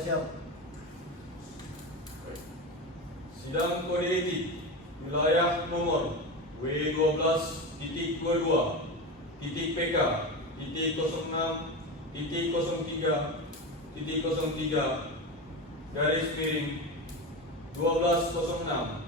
siap. Sidang kode etik wilayah nomor W12.PK.0.03.03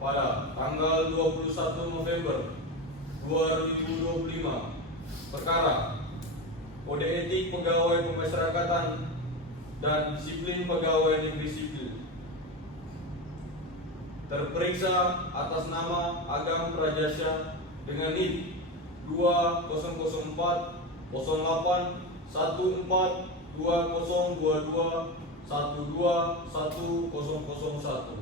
pada tanggal 21 November 2025. Perkara Kode Etik Pegawai Pemasyarakatan dan Disiplin Pegawai Negeri Sipil. Terperiksa atas nama Agam Prajasyah dengan NIP 2004082022121001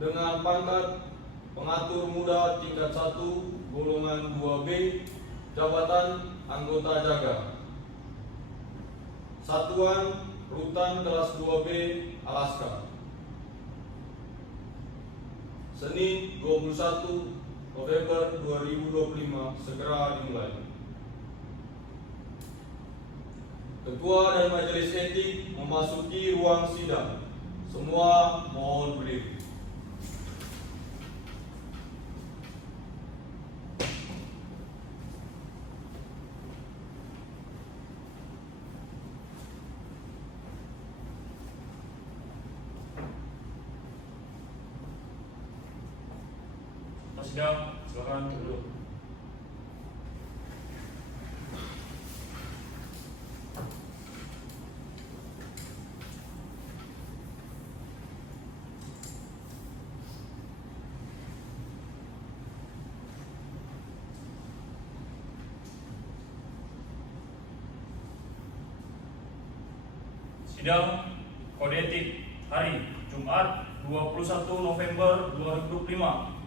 dengan pangkat pengatur muda tingkat 1 golongan 2B, jabatan anggota jaga, Satuan Rutan kelas 2B Alaska. Senin 21 November 2025 segera dimulai. Ketua dan Majelis Etik memasuki ruang sidang. Semua mohon berdiri. Sidang, silakan duduk. Sidang Kode Etik hari Jumat 21 November 2025.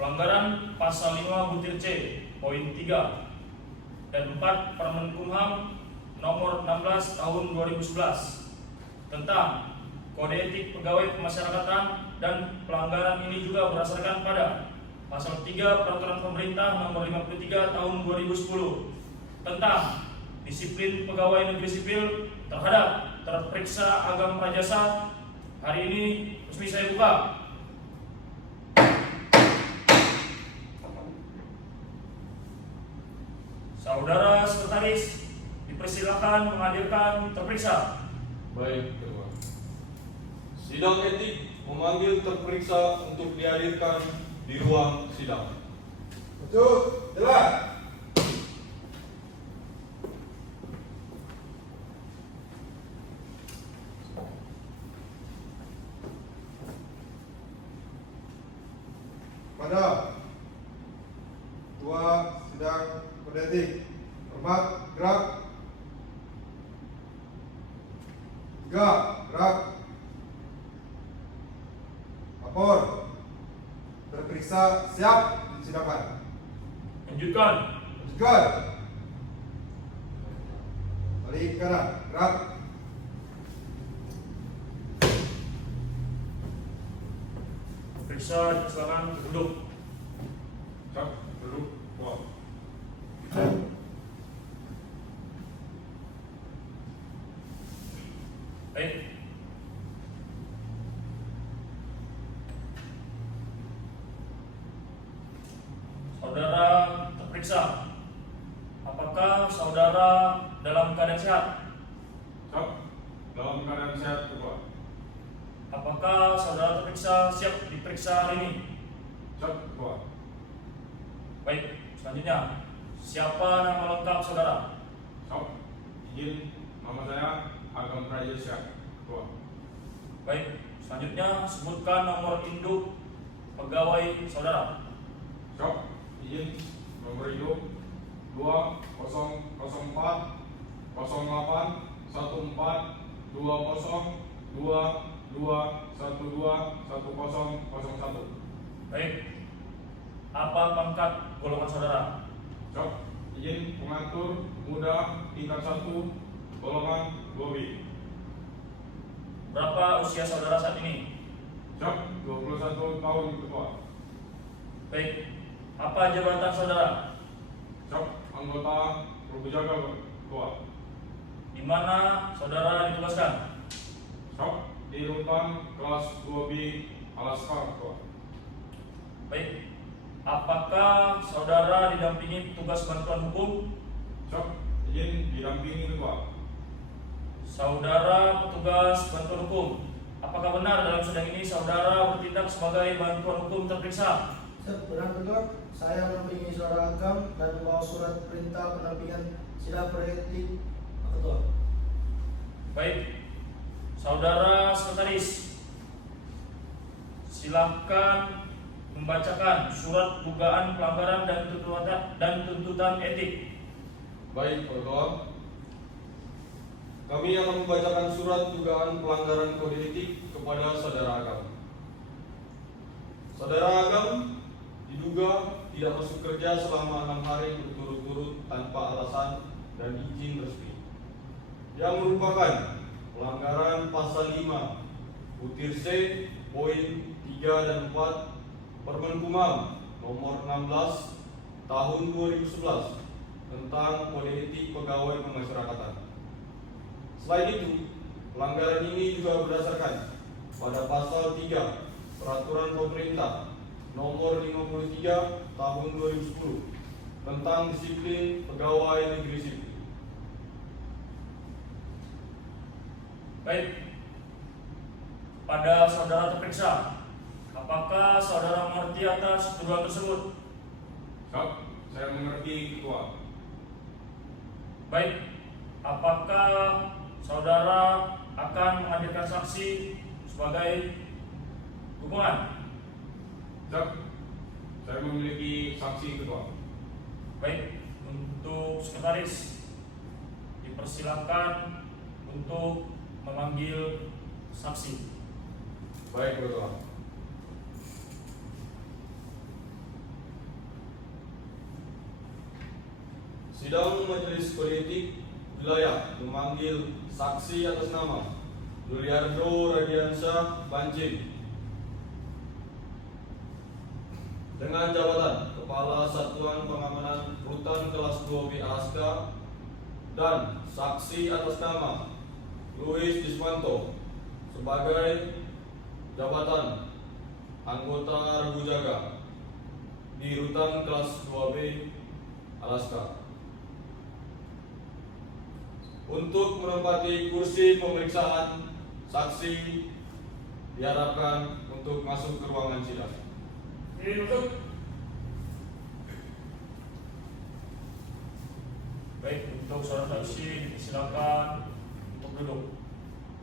Pelanggaran pasal 5 butir C poin 3 dan 4 Permenkumham nomor 16 tahun 2011 tentang Kode Etik Pegawai Pemasyarakatan, dan pelanggaran ini juga berdasarkan pada pasal 3 Peraturan Pemerintah nomor 53 tahun 2010 tentang disiplin pegawai negeri sipil terhadap terperiksa Agam Prajasyah. Hari ini resmi saya buka. Saudara Sekretaris, dipersilakan menghadirkan terperiksa. Baik, Ketua. Sidang etik memanggil terperiksa untuk dihadirkan di ruang sidang. Betul, jelas. Pada Ketua Sidang Kode Etik, hormat, gerak. 3, gerak. Lapor. Terperiksa siap disidangkan. Lanjutkan. Lanjutkan. Balik kanan, gerak. Periksa, silakan duduk. Cak, duduk. Wah. Baik. Saudara terperiksa, apakah saudara dalam keadaan sehat? Cak, dalam keadaan sehat, Ketua. Apakah saudara terperiksa siap diperiksa hari ini? Cak, Ketua. Baik, selanjutnya, siapa nama lengkap saudara? Cak, izin, nama saya Agam Prajasyah, Ketua. Baik, selanjutnya sebutkan nomor induk pegawai saudara. Cak, izin, nomor hidup 2004 08 14 20 22121001. Baik, apa pangkat golongan saudara? Cak, izin pengatur muda tingkat 1 golongan 2B. Berapa usia saudara saat ini? Cak, 21 tahun, Ketua. Baik, apa jabatan saudara? Cak, anggota Perbujaga, Ketua. Di mana saudara ditugaskan? Siap. Di rutan kelas 2B Alaska ketua. Baik. Apakah saudara didampingi petugas bantuan hukum? Siap. Izin didampingi ketua. Saudara petugas bantuan hukum, apakah benar dalam sidang ini saudara bertindak sebagai bantuan hukum terperiksa? Benar betul, saya mendampingi saudara Agam dan membawa surat perintah pendampingan sidang kode etik ketua. Baik, saudara sekretaris, silakan membacakan surat dugaan pelanggaran dan tuntutan etik. Baik, Pak Ketua. Kami akan membacakan surat dugaan pelanggaran kode etik kepada Saudara Agam. Saudara Agam diduga tidak masuk kerja selama 6 hari berturut-turut tanpa alasan dan izin resmi, yang merupakan pelanggaran pasal 5 butir C poin 3 dan 4 Permenkumham nomor 16 tahun 2011 tentang kode etik pegawai pemasyarakatan. Selain itu, pelanggaran ini juga berdasarkan pada pasal 3 Peraturan Pemerintah nomor 53 tahun 2010 tentang disiplin pegawai negeri sipil. Baik, pada saudara terperiksa, apakah saudara mengerti atas tuduhan tersebut? Siap. Saya mengerti ketua. Baik, apakah saudara akan menghadirkan saksi sebagai dukungan? Siap. Saya memiliki saksi ketua. Baik, untuk sekretaris dipersilakan untuk memanggil saksi. Baik, Pak Ketua. Sidang Majelis Kode Etik Wilayah memanggil saksi atas nama Yuliardo Radiansyah Bancim dengan jabatan Kepala Satuan Pengamanan Rutan Kelas 2B Alaska, dan saksi atas nama Louis Dismanto sebagai jabatan anggota regu jaga di Rutan Kelas 2B Alaska, untuk menempati kursi pemeriksaan. Saksi diharapkan untuk masuk ke ruangan sidang. Baik, untuk saudara saksi silakan untuk duduk.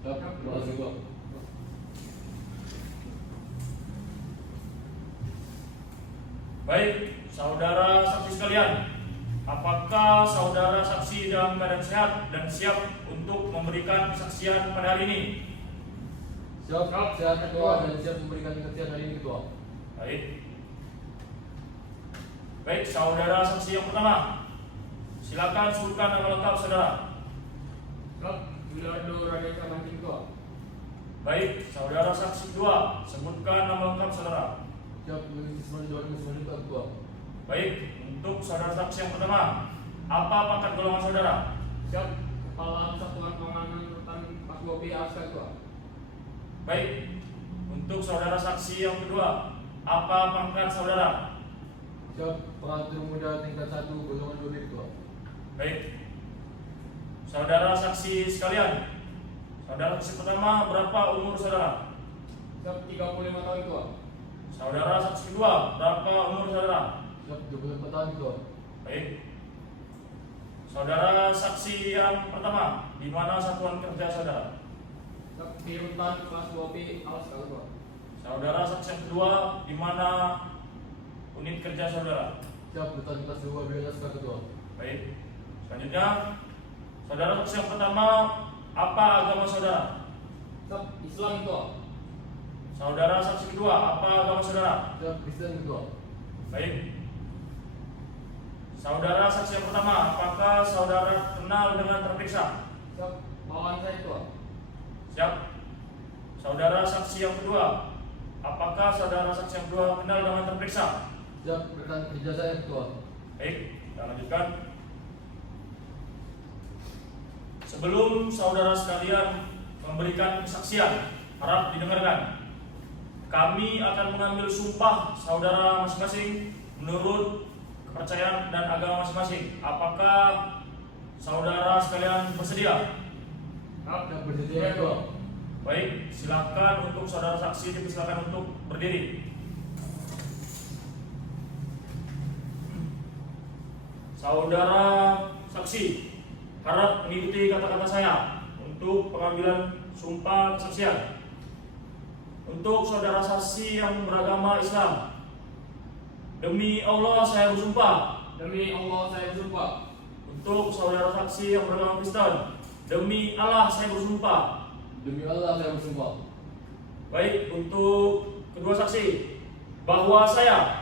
Terima kasih, Pak. Baik, saudara saksi sekalian, apakah saudara saksi dalam keadaan sehat dan siap untuk memberikan kesaksian pada hari ini? Siap, sehat ketua dan siap memberikan kesaksian hari ini ketua. Baik. Baik, saudara saksi yang pertama, silakan sebutkan nama lengkap saudara. Siap, Yuliardo Radiansyah Bancim ketua. Baik, saudara saksi kedua, sebutkan nama lengkap saudara. Siap, Louis Dismanto ketua. Baik, untuk saudara saksi yang pertama, apa pangkat golongan saudara? Siap, Kepala Satuan Pengamanan Rutan Kelas 2B Alaska ketua. Baik, untuk saudara saksi yang kedua, apa pangkat saudara? Siap, Pengatur Muda tingkat 1 golongan 2B ketua. Baik, saudara saksi sekalian, saudara saksi pertama berapa umur saudara? Siap, 35 tahun ketua. Saudara saksi kedua berapa umur saudara? Siap, 24 tahun ketua. Baik, saudara saksi yang pertama, di mana satuan kerja saudara? Siap, di Rutan Kelas 2B Alaska ketua. Saudara saksi yang kedua, di mana unit kerja saudara? Siap, Rutan Kelas 2B Alaska ketua. Baik, selanjutnya saudara saksi yang pertama, apa agama saudara? Siap, Islam ketua. Saudara saksi kedua, apa agama saudara? Siap, Kristen ketua. Baik. Saudara saksi yang pertama, apakah saudara kenal dengan terperiksa? Siap, bawahan saya ketua. Siap. Saudara saksi yang kedua, apakah saudara saksi yang kedua kenal dengan terperiksa? Siap, rekan kerja saya ketua. Baik, kita lanjutkan. Sebelum saudara sekalian memberikan kesaksian. Harap didengarkan. Kami akan mengambil sumpah saudara masing-masing menurut kepercayaan dan agama masing-masing. Apakah saudara sekalian bersedia? Bersedia, Ketua. Baik, silakan untuk saudara saksi dipersilakan untuk berdiri. Saudara saksi, harap mengikuti kata-kata saya untuk pengambilan sumpah kesaksian. Untuk saudara saksi yang beragama Islam, demi Allah saya bersumpah. Demi Allah saya bersumpah. Untuk saudara saksi yang beragama Kristen, demi Allah saya bersumpah. Demi Allah saya bersumpah. Baik, untuk kedua saksi, bahwa saya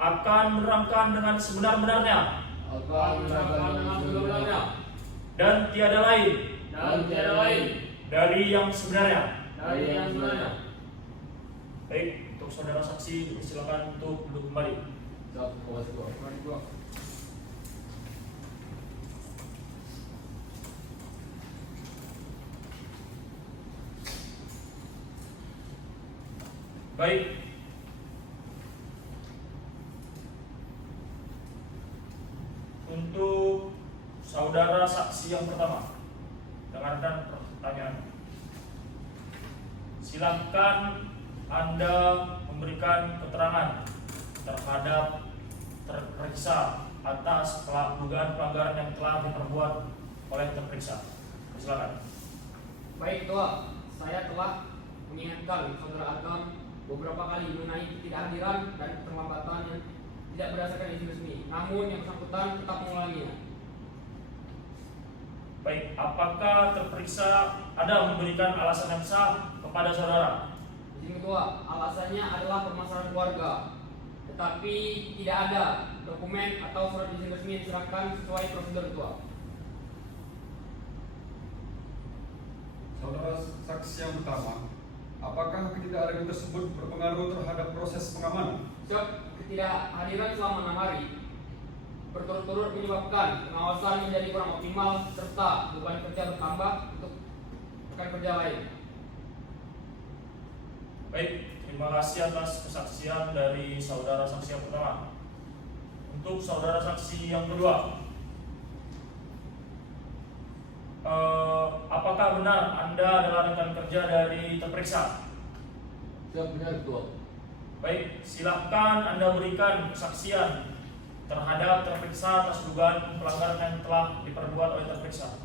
akan menerangkan dengan sebenar-benarnya akan menerangkan dengan sebenarnya dan tiada lain dari yang sebenarnya. Baik, untuk saudara saksi silakan untuk duduk kembali. Siap, terima kasih, Ketua. Baik. Untuk saudara saksi yang pertama, dengarkan pertanyaan. Silakan Anda memberikan keterangan terhadap terperiksa atas dugaan pelanggaran yang telah diperbuat oleh terperiksa. Silakan. Baik, Ketua. Saya telah mengingatkan saudara Agam beberapa kali mengenai ketidakhadiran dan keterlambatan yang tidak berdasarkan izin resmi. Namun yang bersangkutan tetap mengulanginya. Baik, apakah terperiksa ada memberikan alasan yang sah kepada saudara? Izin Ketua, alasannya adalah permasalahan keluarga. Tetapi tidak ada dokumen atau surat izin resmi yang diserahkan sesuai prosedur, Ketua. Saudara saksi yang pertama, apakah ketidakhadiran tersebut berpengaruh terhadap proses pengamanan? Siap, ketidakhadiran selama 6 hari berturut-turut menyebabkan pengawasan menjadi kurang optimal serta beban kerja bertambah untuk rekan kerja lain. Baik, terima kasih atas kesaksian dari saudara saksi yang pertama. Untuk saudara saksi yang kedua, apakah benar Anda adalah rekan kerja dari terperiksa? Siap, benar, Ketua. Baik, silahkan Anda berikan kesaksian terhadap terperiksa atas dugaan pelanggaran yang telah diperbuat oleh terperiksa.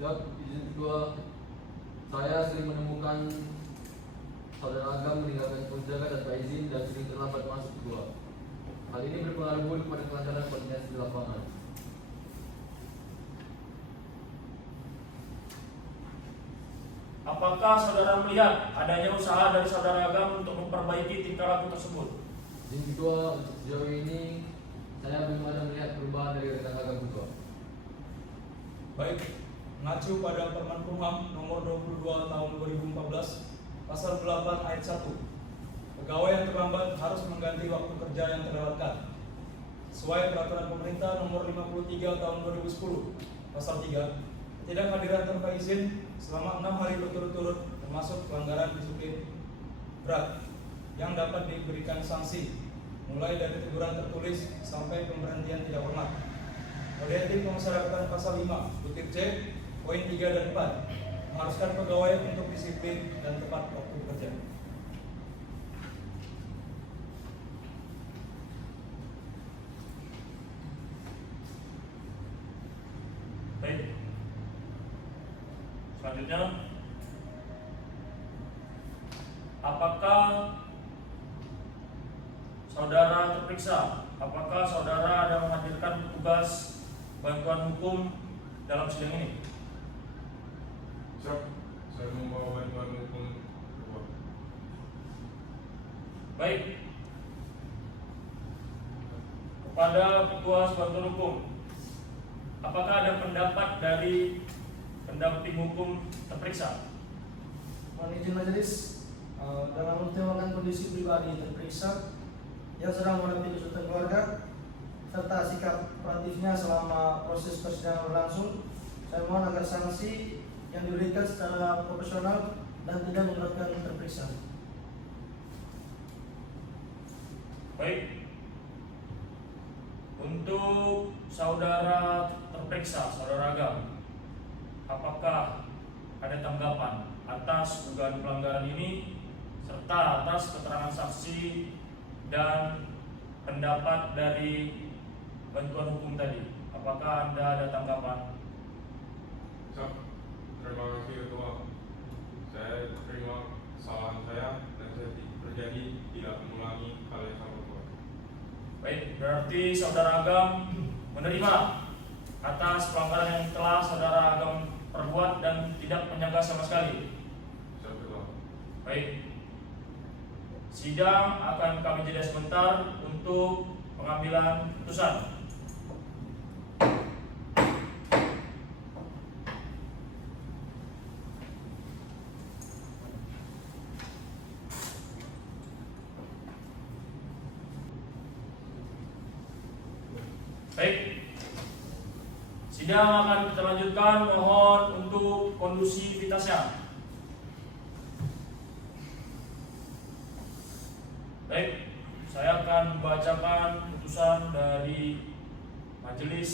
Siap, izin Ketua. Saya sering menemukan saudara Agam meninggalkan penjaga tanpa izin dan sering terlambat masuk Ketua. Hal ini berpengaruh buruk pada kelancaran koordinasi di lapangan. Apakah saudara melihat adanya usaha dari saudara Agam untuk memperbaiki tingkah laku tersebut? Izin Ketua, untuk sejauh ini saya belum ada melihat perubahan dari rekan Agam Ketua. Baik, mengacu pada Permen Kumham nomor 22 tahun 2014 pasal 8 ayat 1. Pegawai yang terlambat harus mengganti waktu kerja yang terlewatkan. Sesuai peraturan pemerintah nomor 53 tahun 2010 pasal 3, ketidakhadiran tanpa izin selama 6 hari berturut-turut termasuk pelanggaran disiplin berat yang dapat diberikan sanksi mulai dari teguran tertulis sampai pemberhentian tidak hormat. Kode etik pemasyarakatan pasal 5 butir C poin 3 dan 4 mengharuskan pegawai untuk disiplin dan tepat waktu bekerja. Baik. Selanjutnya, apakah saudara terperiksa? Apakah saudara ada menghadirkan tugas bantuan hukum dalam sidang ini? Siap, saya membawa bantuan hukum. Baik. Kepada Ketua Bantuan Hukum, apakah ada pendapat dari pendamping hukum terperiksa? Mohon izin majelis, dalam mengutamakan kondisi pribadi terperiksa yang sedang menghadapi kesulitan keluarga serta sikap kooperatifnya selama proses persidangan berlangsung, saya mohon agar sanksi yang diberikan secara profesional dan tidak memberatkan terperiksa. Baik. Untuk saudara terperiksa, saudara Agam, apakah ada tanggapan atas dugaan pelanggaran ini serta atas keterangan saksi dan pendapat dari bantuan hukum tadi? Apakah Anda ada tanggapan? Siap. Terima kasih Ketua. Saya terima kesalahan saya dan saya berjanji tidak mengulangi hal yang sama, Ketua. Baik, berarti saudara Agam menerima atas pelanggaran yang telah saudara Agam perbuat dan tidak menyangka sama sekali. Siap, Ketua. Baik, sidang akan kami jeda sebentar untuk pengambilan putusan. Baik, sidang akan kita lanjutkan. Mohon untuk kondusivitasnya. Baik, saya akan membacakan putusan dari majelis,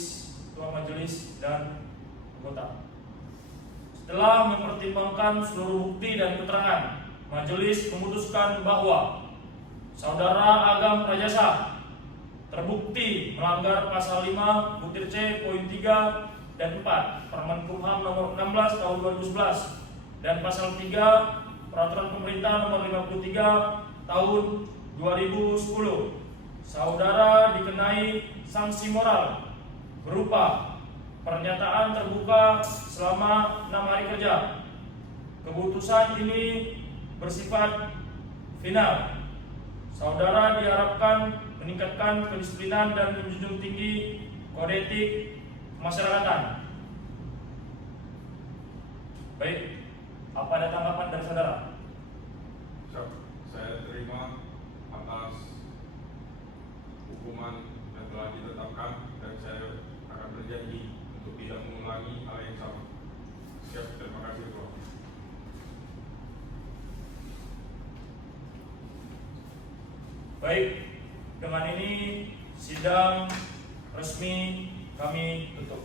ketua majelis dan anggota. Setelah mempertimbangkan seluruh bukti dan keterangan, majelis memutuskan bahwa saudara Agam Prajasa terbukti melanggar pasal 5 butir C poin 3 dan 4 Permenkumham nomor 16 tahun 2011 dan pasal 3 Peraturan Pemerintah nomor 53 tahun 2010. Saudara dikenai sanksi moral berupa pernyataan terbuka selama 6 hari kerja. Keputusan ini bersifat final. Saudara diharapkan meningkatkan kedisiplinan dan menjunjung tinggi kode etik kemasyarakatan. Baik, apa ada tanggapan dari saudara? Siap. Saya terima atas hukuman yang telah ditetapkan dan saya akan berjanji untuk tidak mengulangi hal yang sama. Siap. Terima kasih, Ketua. Baik, dengan ini sidang resmi kami tutup.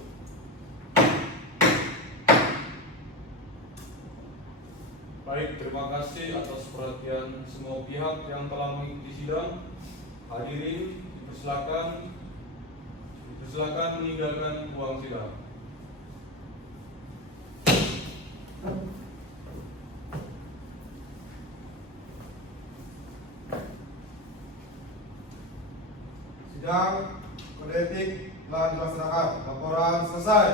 Baik, terima kasih atas perhatian semua pihak yang telah mengikuti sidang. Hadirin dipersilakan meninggalkan ruang sidang. Sidang kode etik telah dilaksanakan. Laporan selesai.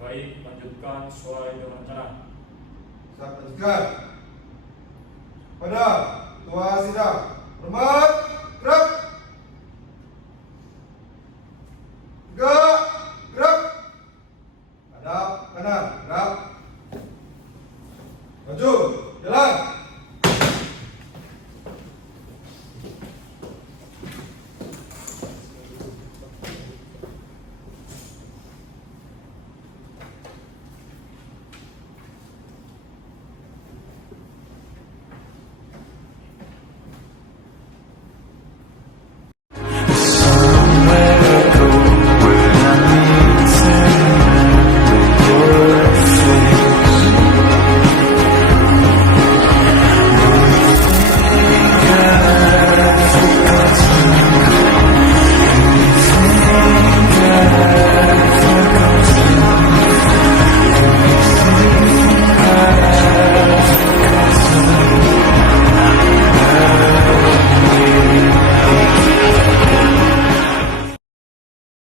Baik, lanjutkan sesuai dengan rencana. Siap, lanjutkan. Pada ketua sidang, hormat, gerak. Tegak, gerak. Hadap kanan, gerak. Maju.